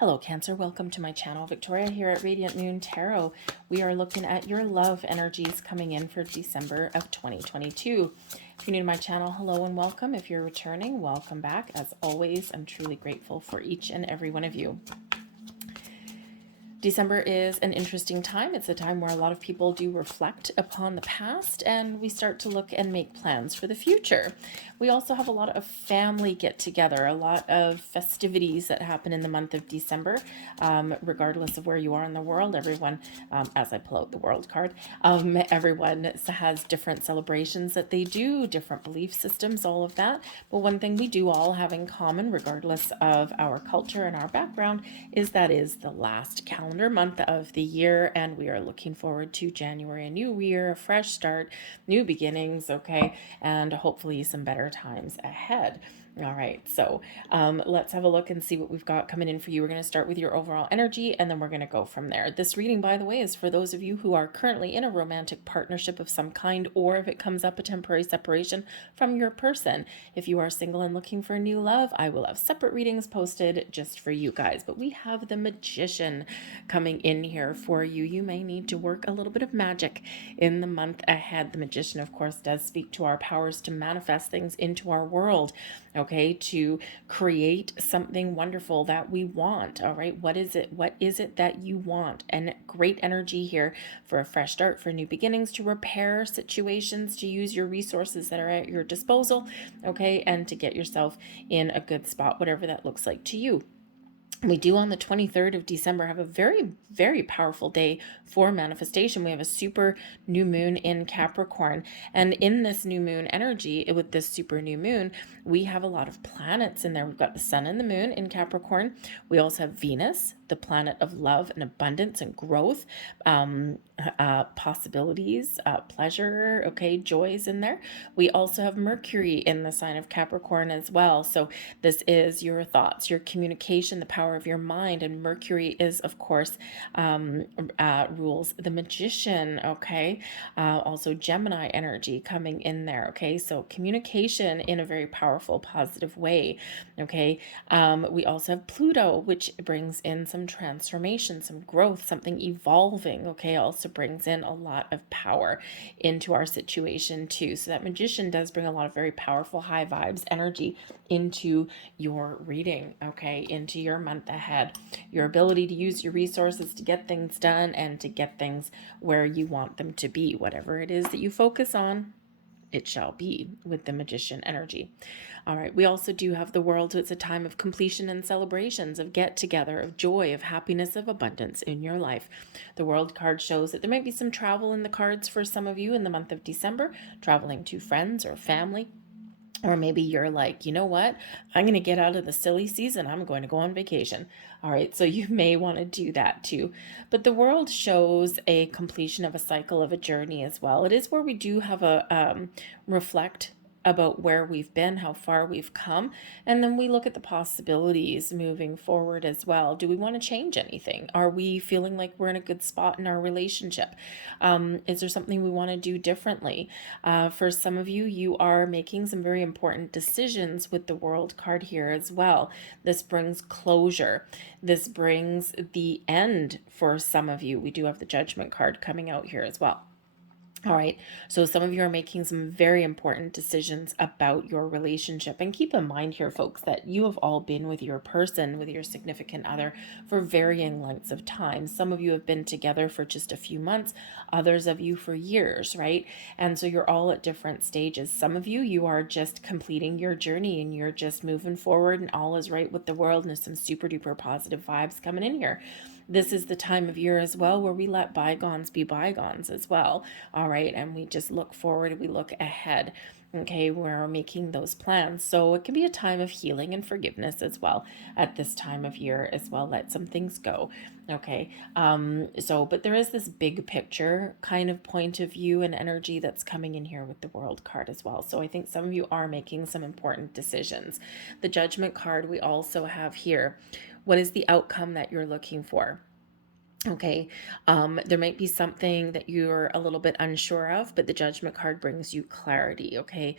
Hello Cancer, welcome to my channel. Victoria here at Radiant Moon Tarot. We are looking at your love energies coming in for December of 2022. If you're new to my channel, hello and welcome. If you're returning, welcome back. As always, I'm truly grateful for each and every one of you. December is an interesting time. It's a time where a lot of people do reflect upon the past and we start to look and make plans for the future. We also have a lot of family get together, a lot of festivities that happen in the month of December, regardless of where you are in the world. Everyone, as I pull out the world card, everyone has different celebrations that they do, different belief systems, all of that. But one thing we do all have in common, regardless of our culture and our background, is that is the last calendar month of the year, and we are looking forward to January, a new year, a fresh start, new beginnings, okay, and hopefully some better times ahead. All right, so let's have a look and see what we've got coming in for you. We're going to start with your overall energy, and then we're going to go from there. This reading, by the way, is for those of you who are currently in a romantic partnership of some kind, or if it comes up, a temporary separation from your person. If you are single and looking for new love, I will have separate readings posted just for you guys. But we have the Magician coming in here for you. You may need to work a little bit of magic in the month ahead. The Magician, of course, does speak to our powers to manifest things into our world, okay, to create something wonderful that we want. All right, what is it that you want? And great energy here for a fresh start, for new beginnings, to repair situations, to use your resources that are at your disposal, okay, and to get yourself in a good spot, whatever that looks like to you. We do on the 23rd of December have a very, very powerful day for manifestation. We have a super new moon in Capricorn. And in this new moon energy, with this super new moon, we have a lot of planets in there. We've got the sun and the moon in Capricorn. We also have Venus, the planet of love and abundance and growth, possibilities, pleasure, okay, joys in there. We also have Mercury in the sign of Capricorn as well. So this is your thoughts, your communication, the power of your mind. And Mercury is, of course, rules the Magician, okay? Also Gemini energy coming in there, okay? So communication in a very powerful, positive way, okay? We also have Pluto, which brings in some transformation, some growth, something evolving, okay? Also brings in a lot of power into our situation too. So that Magician does bring a lot of very powerful, high vibes, energy into your reading, okay, into your month ahead, your ability to use your resources to get things done and to get things where you want them to be. Whatever it is that you focus on, it shall be with the Magician energy. All right, we also do have the World, so it's a time of completion and celebrations, of get together, of joy, of happiness, of abundance in your life. The World card shows that there might be some travel in the cards for some of you in the month of December, traveling to friends or family. Or maybe you're like, you know what? I'm going to get out of the silly season. I'm going to go on vacation. All right, so you may want to do that too. But the World shows a completion of a cycle, of a journey as well. It is where we do have a reflect about where we've been, how far we've come, and then we look at the possibilities moving forward as well. Do we want to change anything? Are we feeling like we're in a good spot in our relationship? Is there something we want to do differently? For some of you, you are making some very important decisions with the World card here as well. This brings closure. This brings the end for some of you. We do have the Judgment card coming out here as well. All right, so some of you are making some very important decisions about your relationship. And keep in mind here, folks, that you have all been with your person, with your significant other, for varying lengths of time. Some of you have been together for just a few months, others of you for years, right? And so you're all at different stages. Some of you, you are just completing your journey and you're just moving forward and all is right with the world, and there's some super duper positive vibes coming in here. This is the time of year as well where we let bygones be bygones as well. All right. And we just look forward, we look ahead. Okay. We're making those plans. So it can be a time of healing and forgiveness as well at this time of year as well. Let some things go. Okay. But there is this big picture kind of point of view and energy that's coming in here with the World card as well. So I think some of you are making some important decisions. The Judgment card we also have here. What is the outcome that you're looking for? Okay, there might be something that you're a little bit unsure of, but the Judgment card brings you clarity, okay?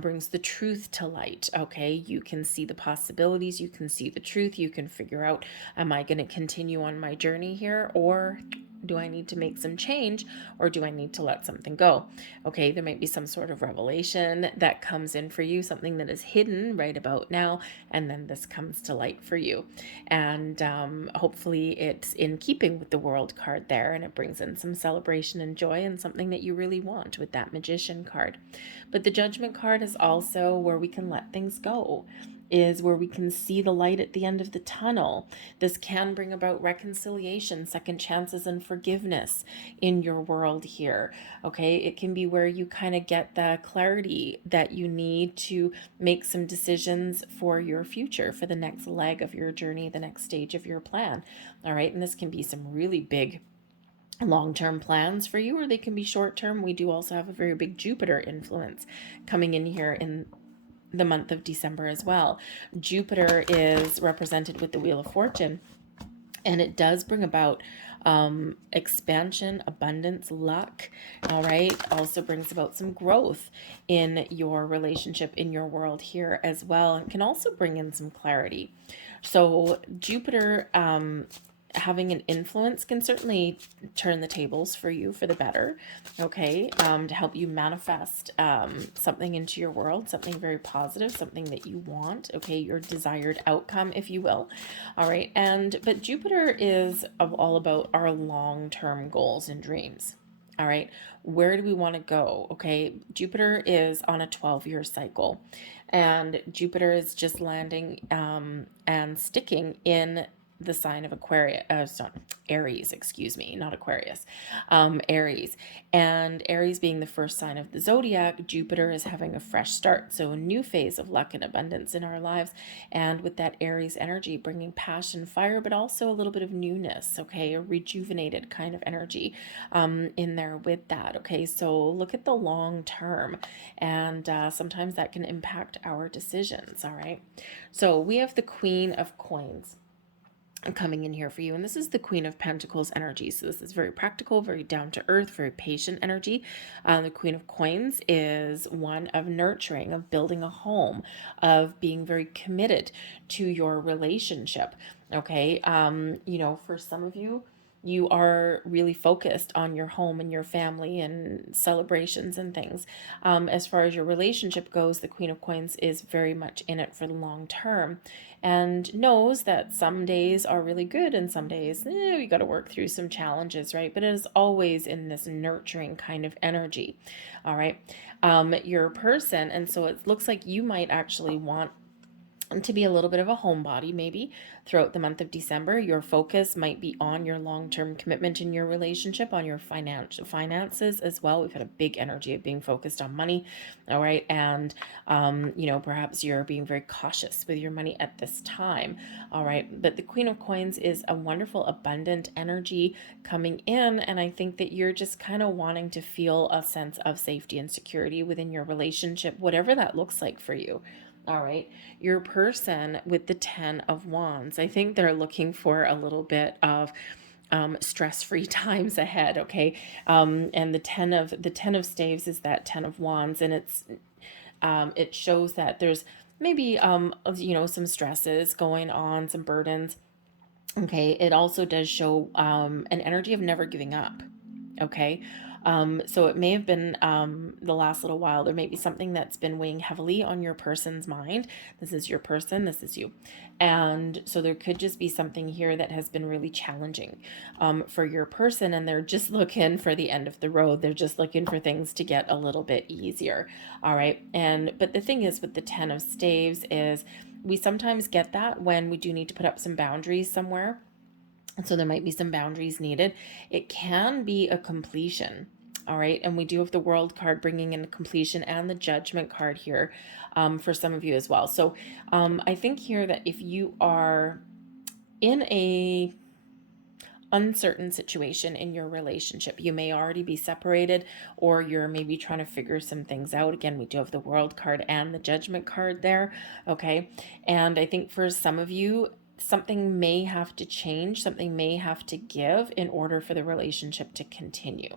Brings the truth to light, okay? You can see the possibilities, you can see the truth, you can figure out, am I going to continue on my journey here, or do I need to make some change, or do I need to let something go? Okay, there might be some sort of revelation that comes in for you, something that is hidden right about now, and then this comes to light for you. And hopefully it's in keeping with the World card there, and it brings in some celebration and joy and something that you really want with that Magician card. But the Judgment card is also where we can let things go, is where we can see the light at the end of the tunnel. This can bring about reconciliation, second chances, and forgiveness in your world here. Okay, it can be where you kind of get the clarity that you need to make some decisions for your future, for the next leg of your journey, the next stage of your plan. All right, and this can be some really big long-term plans for you, or they can be short-term. We do also have a very big Jupiter influence coming in here in the month of December as well. Jupiter is represented with the Wheel of Fortune, and it does bring about expansion, abundance, luck. All right, also brings about some growth in your relationship, in your world here as well, and can also bring in some clarity. So Jupiter having an influence can certainly turn the tables for you for the better, okay, to help you manifest something into your world, something very positive, something that you want, okay, your desired outcome, if you will. All right, but Jupiter is all about our long-term goals and dreams. All right, where do we want to go? Okay, Jupiter is on a 12-year cycle, and Jupiter is just landing and sticking in the sign of Aquarius, Aries, excuse me, not Aquarius, Aries. And Aries being the first sign of the zodiac, Jupiter is having a fresh start. So a new phase of luck and abundance in our lives. And with that Aries energy, bringing passion, fire, but also a little bit of newness, okay, a rejuvenated kind of energy in there with that, okay? So look at the long term, and sometimes that can impact our decisions, all right? So we have the Queen of Coins coming in here for you, and this is the Queen of Pentacles energy. So this is very practical, very down to earth, very patient energy. The Queen of Coins is one of nurturing, of building a home, of being very committed to your relationship. Okay, for some of you, you are really focused on your home and your family and celebrations and things. As far as your relationship goes, the Queen of Coins is very much in it for the long term, and knows that some days are really good and some days we got to work through some challenges, right? But it is always in this nurturing kind of energy. All right, your person, and so it looks like you might actually want to be a little bit of a homebody maybe throughout the month of December. Your focus might be on your long-term commitment in your relationship, on your finances as well. We've had a big energy of being focused on money. All right, and perhaps you're being very cautious with your money at this time. All right, but the Queen of Coins is a wonderful abundant energy coming in, and I think that you're just kind of wanting to feel a sense of safety and security within your relationship, whatever that looks like for you. All right, your person with the 10 of Wands, I think they're looking for a little bit of stress-free times ahead. Okay, and the ten of staves is that 10 of Wands, and it shows that there's maybe some stresses going on, some burdens. Okay, it also does show an energy of never giving up. Okay. So it may have been the last little while, there may be something that's been weighing heavily on your person's mind. This is your person, this is you. And so there could just be something here that has been really challenging for your person, and they're just looking for the end of the road. They're just looking for things to get a little bit easier. All right. But the thing is with the 10 of staves is we sometimes get that when we do need to put up some boundaries somewhere. And so there might be some boundaries needed. It can be a completion. All right. And we do have the World card bringing in the completion, and the Judgment card here for some of you as well. So I think here that if you are in a uncertain situation in your relationship, you may already be separated, or you're maybe trying to figure some things out. Again, we do have the World card and the Judgment card there. Okay. And I think for some of you, something may have to change, something may have to give in order for the relationship to continue.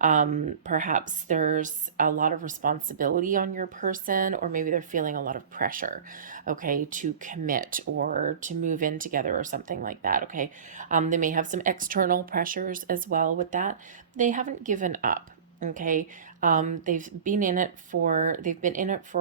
Perhaps there's a lot of responsibility on your person, or maybe they're feeling a lot of pressure, okay, to commit or to move in together or something like that, okay. They may have some external pressures as well with that. They haven't given up. Okay. They've been in it for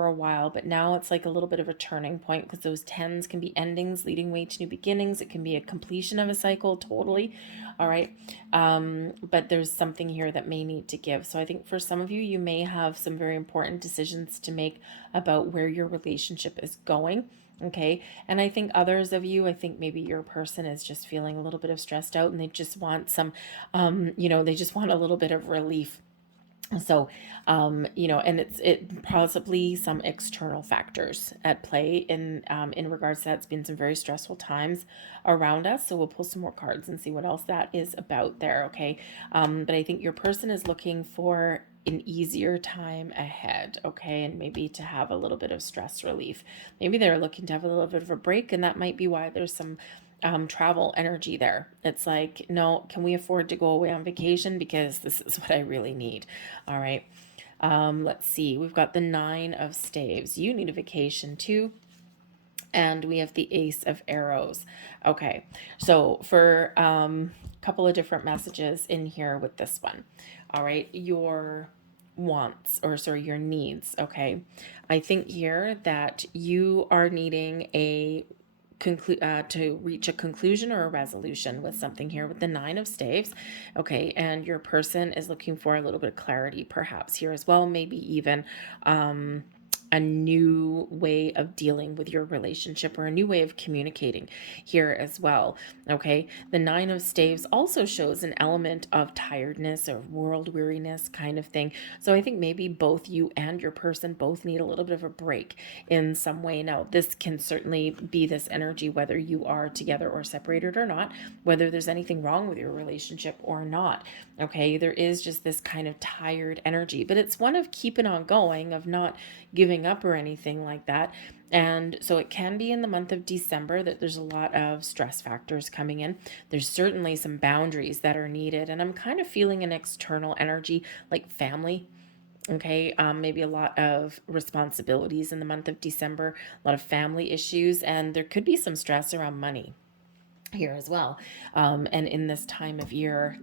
a while, but now it's like a little bit of a turning point, because those tens can be endings leading way to new beginnings. It can be a completion of a cycle, totally. All right. But there's something here that may need to give. So I think for some of you, you may have some very important decisions to make about where your relationship is going. Okay. And I think others of you, I think maybe your person is just feeling a little bit of stressed out, and they just want some, they just want a little bit of relief. So, and it possibly some external factors at play in regards to that. It's been some very stressful times around us. So we'll pull some more cards and see what else that is about there. Okay. But I think your person is looking for an easier time ahead. Okay. And maybe to have a little bit of stress relief. Maybe they're looking to have a little bit of a break, and that might be why there's some travel energy there. It's like, no, can we afford to go away on vacation? Because this is what I really need. All right. Let's see. We've got the 9 of Staves. You need a vacation too. And we have the Ace of Arrows. Okay. So for a couple of different messages in here with this one. All right. Your wants, or sorry, your needs. Okay. I think here that you are needing to reach a conclusion or a resolution with something here with the 9 of Staves. Okay. And your person is looking for a little bit of clarity perhaps here as well. Maybe even a new way of dealing with your relationship, or a new way of communicating here as well. Okay. The 9 of Staves also shows an element of tiredness or world weariness kind of thing. So I think maybe both you and your person both need a little bit of a break in some way. Now, this can certainly be this energy, whether you are together or separated or not, whether there's anything wrong with your relationship or not. Okay. There is just this kind of tired energy, but it's one of keeping on going, of not giving up or anything like that. And so it can be in the month of December that there's a lot of stress factors coming in. There's certainly some boundaries that are needed. And I'm kind of feeling an external energy like family. Okay, maybe a lot of responsibilities in the month of December, a lot of family issues, and there could be some stress around money here as well. And in this time of year,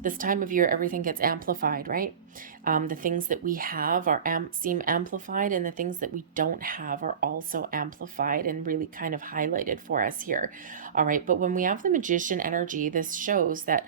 everything gets amplified, right? The things that we have seem amplified, and the things that we don't have are also amplified and really kind of highlighted for us here. All right, but when we have the Magician energy, this shows that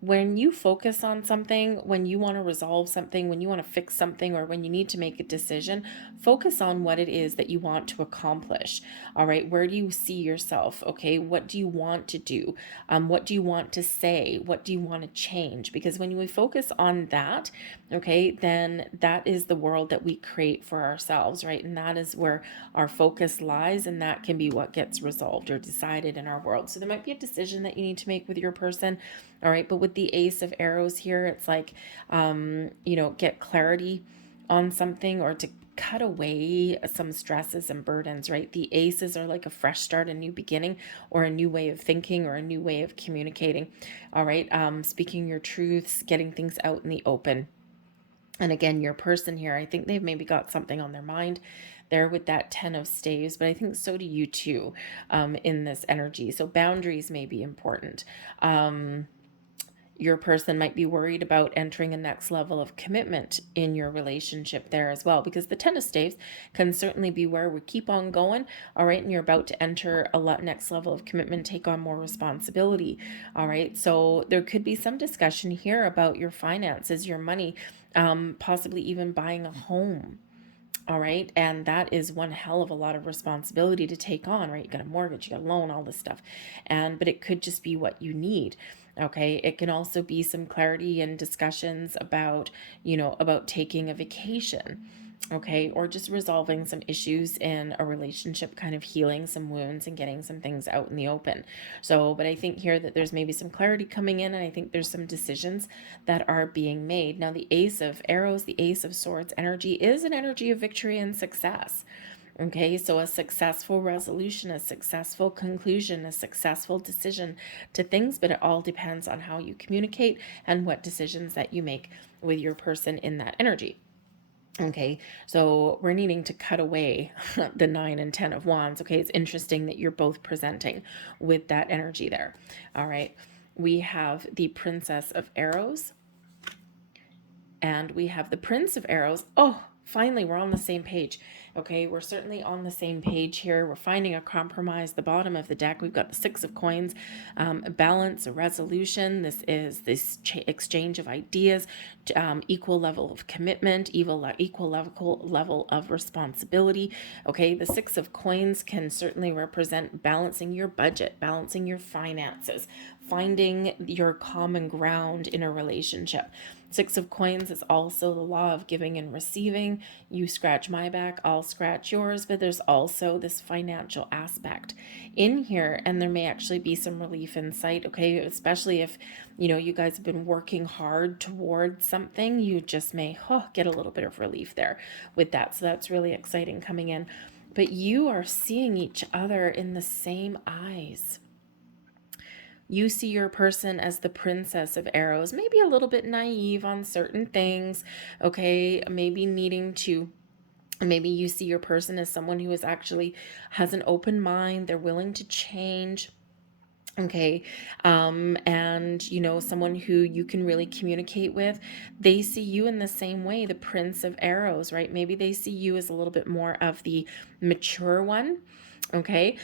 when you focus on something, when you want to resolve something, when you want to fix something, or when you need to make a decision, focus on what it is that you want to accomplish. All right. Where do you see yourself? Okay. What do you want to do? What do you want to say? What do you want to change? Because when we focus on that, okay, then that is the world that we create for ourselves, right? And that is where our focus lies, and that can be what gets resolved or decided in our world. So there might be a decision that you need to make with your person. All right. But with the Ace of Arrows here, it's like, get clarity on something, or to cut away some stresses and burdens, right? The aces are like a fresh start, a new beginning, or a new way of thinking, or a new way of communicating. All right. Speaking your truths, getting things out in the open. And again, your person here, I think they've maybe got something on their mind there with that 10 of Staves, but I think so do you too, in this energy. So boundaries may be important. Your person might be worried about entering a next level of commitment in your relationship there as well, because the 10 of Staves can certainly be where we keep on going. All right. And you're about to enter a next level of commitment, take on more responsibility. All right. So there could be some discussion here about your finances, your money, possibly even buying a home. All right. And that is one hell of a lot of responsibility to take on, right? You got a mortgage, you got a loan, all this stuff. But it could just be what you need. Okay. It can also be some clarity and discussions about, about taking a vacation. Okay. Or just resolving some issues in a relationship, kind of healing some wounds and getting some things out in the open. So, but I think here that there's maybe some clarity coming in, and I think there's some decisions that are being made. Now, the Ace of Arrows, the Ace of Swords energy is an energy of victory and success. Okay, so a successful resolution, a successful conclusion, a successful decision to things, but it all depends on how you communicate and what decisions that you make with your person in that energy. Okay, so we're needing to cut away the 9 and 10 of wands. Okay, it's interesting that you're both presenting with that energy there. All right, we have the Princess of Arrows and we have the Prince of Arrows. Oh, finally, we're on the same page. Okay, we're certainly on the same page here. We're finding a compromise. The bottom of the deck, we've got the Six of Coins, a balance, a resolution. This is this exchange of ideas, equal level of commitment, equal level of responsibility. Okay, the Six of Coins can certainly represent balancing your budget, balancing your finances, finding your common ground in a relationship. Six of Coins is also the law of giving and receiving. You scratch my back, I'll scratch yours, but there's also this financial aspect in here, and there may actually be some relief in sight, okay? Especially if, you guys have been working hard towards something, you just may get a little bit of relief there with that. So that's really exciting coming in. But you are seeing each other in the same eyes. You see your person as the Princess of Arrows, maybe a little bit naive on certain things, okay? Maybe you see your person as someone who has an open mind, they're willing to change. Okay. And someone who you can really communicate with, they see you in the same way, the Prince of Arrows, right? Maybe they see you as a little bit more of the mature one. Okay,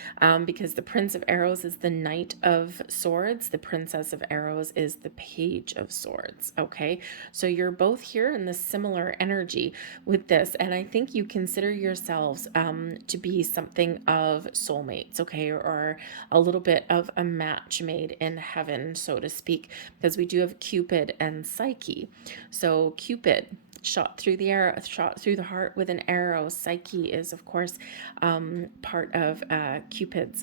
because the Prince of Arrows is the Knight of Swords, the Princess of Arrows is the Page of Swords. Okay, so you're both here in this similar energy with this, and I think you consider yourselves to be something of soulmates, okay, or a little bit of a match made in heaven, so to speak, because we do have Cupid and Psyche. So Cupid, shot through the heart with an arrow. Psyche is, of course, part of Cupid's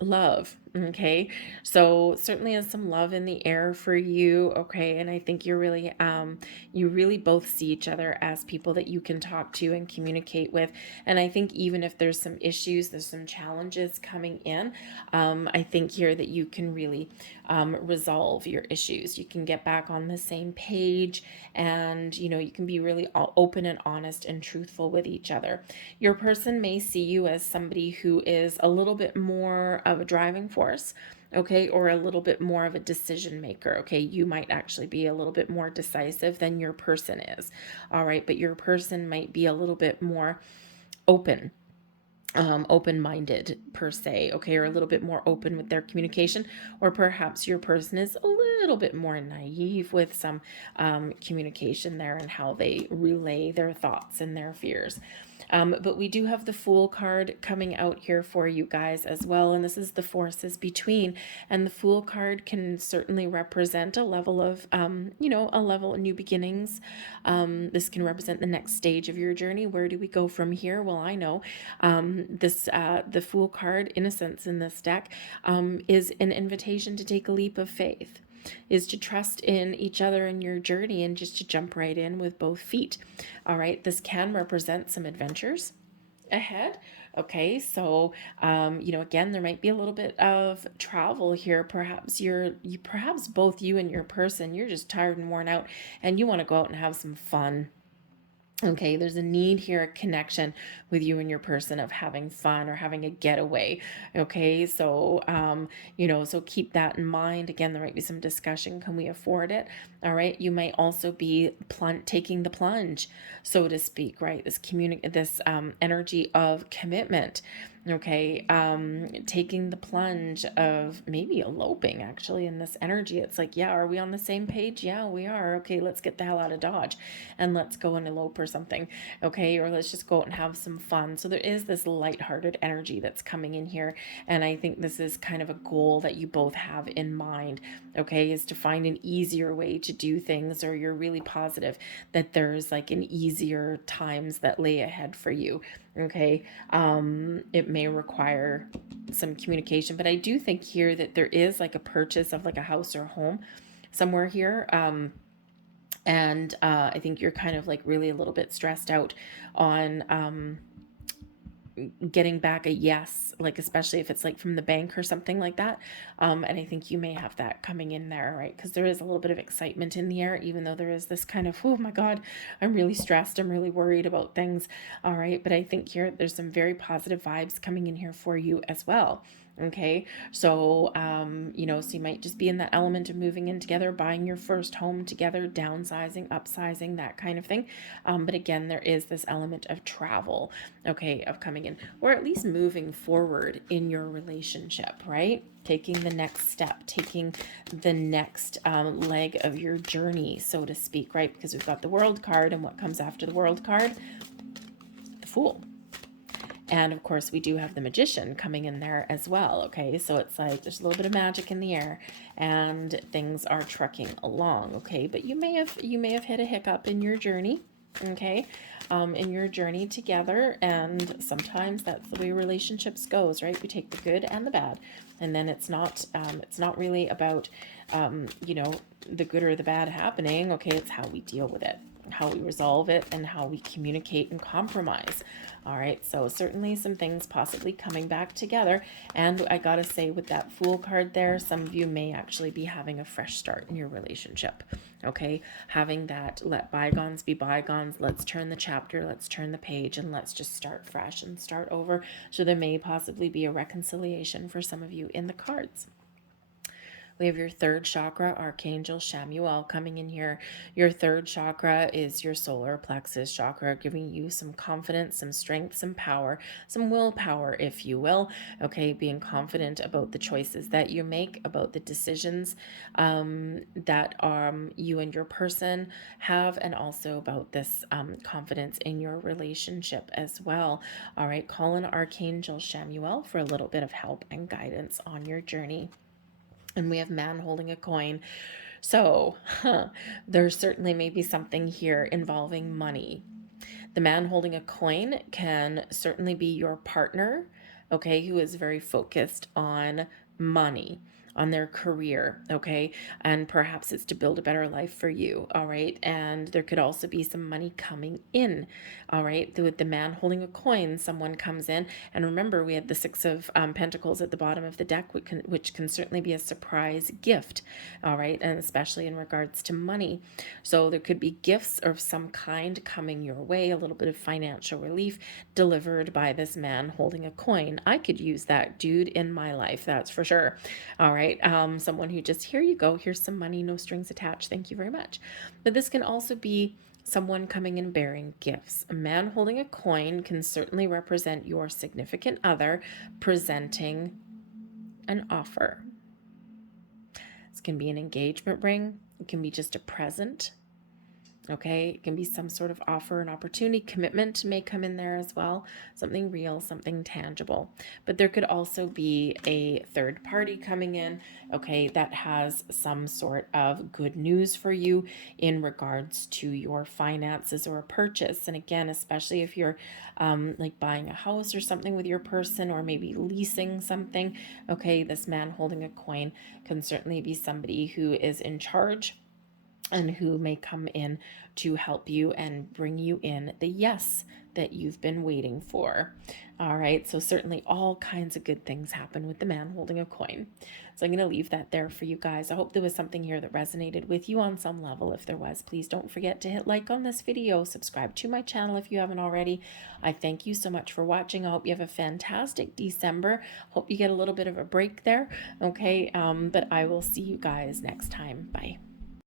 love. Okay, so certainly has some love in the air for you. Okay, and I think you really both see each other as people that you can talk to and communicate with. And I think even if there's some issues, there's some challenges coming in, I think here that you can really resolve your issues. You can get back on the same page, and you can be really open and honest and truthful with each other. Your person may see you as somebody who is a little bit more of a driving force, okay, or a little bit more of a decision maker. Okay, you might actually be a little bit more decisive than your person is. All right, but your person might be a little bit more open, open-minded per se, okay, or a little bit more open with their communication, or perhaps your person is a little bit more naive with some communication there and how they relay their thoughts and their fears. But we do have the Fool card coming out here for you guys as well, and this is the forces between. And the Fool card can certainly represent a level of, a level of new beginnings. This can represent the next stage of your journey. Where do we go from here? Well, I know the Fool card, Innocence, in this deck is an invitation to take a leap of faith, is to trust in each other in your journey and just to jump right in with both feet. All right, this can represent some adventures ahead. Okay, so again, there might be a little bit of travel here. Perhaps both you and your person, you're just tired and worn out and you want to go out and have some fun. Okay, there's a need here, a connection with you and your person of having fun or having a getaway. Okay, so so keep that in mind. Again, there might be some discussion. Can we afford it? All right, you might also be taking the plunge, so to speak. Right, this energy of commitment. Okay, taking the plunge of maybe eloping actually in this energy. It's like, yeah, are we on the same page? Yeah, we are. Okay, let's get the hell out of Dodge and let's go and elope or something. Okay, or let's just go out and have some fun. So there is this lighthearted energy that's coming in here. And I think this is kind of a goal that you both have in mind, okay, is to find an easier way to do things, or you're really positive that there's like an easier times that lay ahead for you. Okay, it may require some communication, but I do think here that there is like a purchase of like a house or home somewhere here. And I think you're kind of like really a little bit stressed out on getting back a yes, like especially if it's like from the bank or something like that. And I think you may have that coming in there, right? Because there is a little bit of excitement in the air, even though there is this kind of, oh my God, I'm really stressed, I'm really worried about things. All right, but I think here there's some very positive vibes coming in here for you as well. Okay, so so you might just be in that element of moving in together, buying your first home together, downsizing, upsizing, that kind of thing. But again, there is this element of travel, okay, of coming in, or at least moving forward in your relationship, right? Taking the next step, taking the next leg of your journey, so to speak, right? Because we've got the World card, and what comes after the World card? The Fool. And of course, we do have the Magician coming in there as well. Okay, so it's like there's a little bit of magic in the air, and things are trucking along. Okay, but you may have hit a hiccup in your journey. Okay, in your journey together, and sometimes that's the way relationships goes, right? We take the good and the bad, and then it's not really about the good or the bad happening. Okay, it's how we deal with it, how we resolve it, and how we communicate and compromise. All right, so certainly some things possibly coming back together. And I gotta say, with that Fool card there, some of you may actually be having a fresh start in your relationship. Okay, having that let bygones be bygones, let's turn the chapter, let's turn the page, and let's just start fresh and start over. So there may possibly be a reconciliation for some of you in the cards. We have your third chakra, Archangel Chamuel, coming in here. Your third chakra is your solar plexus chakra, giving you some confidence, some strength, some power, some willpower, if you will. Okay, being confident about the choices that you make, about the decisions that you and your person have, and also about this confidence in your relationship as well. All right, call in Archangel Chamuel for a little bit of help and guidance on your journey. And we have man holding a coin. So there certainly may be something here involving money. The man holding a coin can certainly be your partner, okay, who is very focused on money, on their career, okay, and perhaps it's to build a better life for you, all right, and there could also be some money coming in, all right. With the man holding a coin, someone comes in, and remember we had the Six of Pentacles at the bottom of the deck, which can certainly be a surprise gift, all right, and especially in regards to money. So there could be gifts of some kind coming your way, a little bit of financial relief delivered by this man holding a coin. I could use that dude in my life, that's for sure. All right, someone who just, here you go, here's some money, no strings attached, thank you very much. But this can also be someone coming and bearing gifts. A man holding a coin can certainly represent your significant other presenting an offer. This can be an engagement ring, it can be just a present. Okay, it can be some sort of offer, an opportunity, commitment may come in there as well, something real, something tangible. But there could also be a third party coming in, okay, that has some sort of good news for you in regards to your finances or a purchase. And again, especially if you're like buying a house or something with your person, or maybe leasing something, okay, this man holding a coin can certainly be somebody who is in charge and who may come in to help you and bring you in the yes that you've been waiting for. All right, so certainly all kinds of good things happen with the man holding a coin. So I'm going to leave that there for you guys. I hope there was something here that resonated with you on some level. If there was, please don't forget to hit like on this video, subscribe to my channel if you haven't already. I thank you so much for watching. I hope you have a fantastic December. Hope you get a little bit of a break there, okay? But I will see you guys next time. Bye.